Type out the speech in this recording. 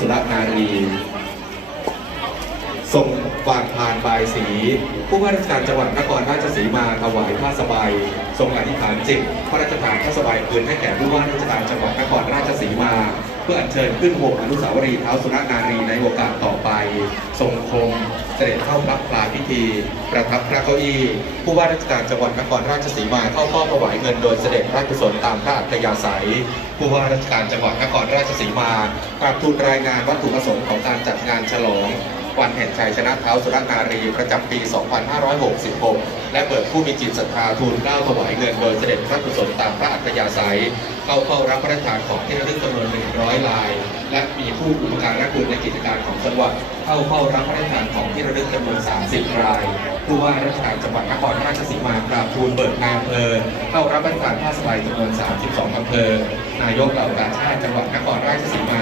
สุรนารีทรงวางพานบายสี ผู้ว่าราชการจังหวัดนครราชสีมาถวายผ้าสบาย ทรงอธิษฐานจิตพระราชทานผ้าสบายคืนให้แก่ผู้ว่าราชการจังหวัดนครราชสีมา เพื่ออัญเชิญขึ้นวงอนุสาวรีย์เท้าสุรนารีในโอกาสต่อไป ทรงคงเสด็จเข้ารับพลาพิธี ประทับพระเก้าอี้ผู้ว่าราชการจังหวัดนครราชสีมาเข้าเฝ้าถวายเงินโดยเสด็จพระกุศลตามพระอัธยาศัย ผู้ว่าราชการจังหวัดนครราชสีมากราบทูลรายงานวัตถุประสงค์ของการจัดงานฉลองวันแห่งชัยชนะเท้าสุรนารีประจำปี 2566 และเปิดผู้มีจิตศรัทธาทูลเกล้าถวายเงินโดยเสด็จพระกุศลตามพระอัธยาศัย เข้าเฝ้ารับพระราชทานของที่ระลึกจำนวน 100 ลาย และมีผู้อุปการะคุณในกิจการของจังหวัดเข้าเฝ้ารับพระราชทานของที่ระลึกจำนวน 30 รายผู้ว่าราชการจังหวัดนครราชสีมากราบทูลเบิกนายอำเภอเข้ารับพระราชทานผ้าสบายจำนวน 32อำเภอนายกเหล่ากาชาติจังหวัดนครราชสีมา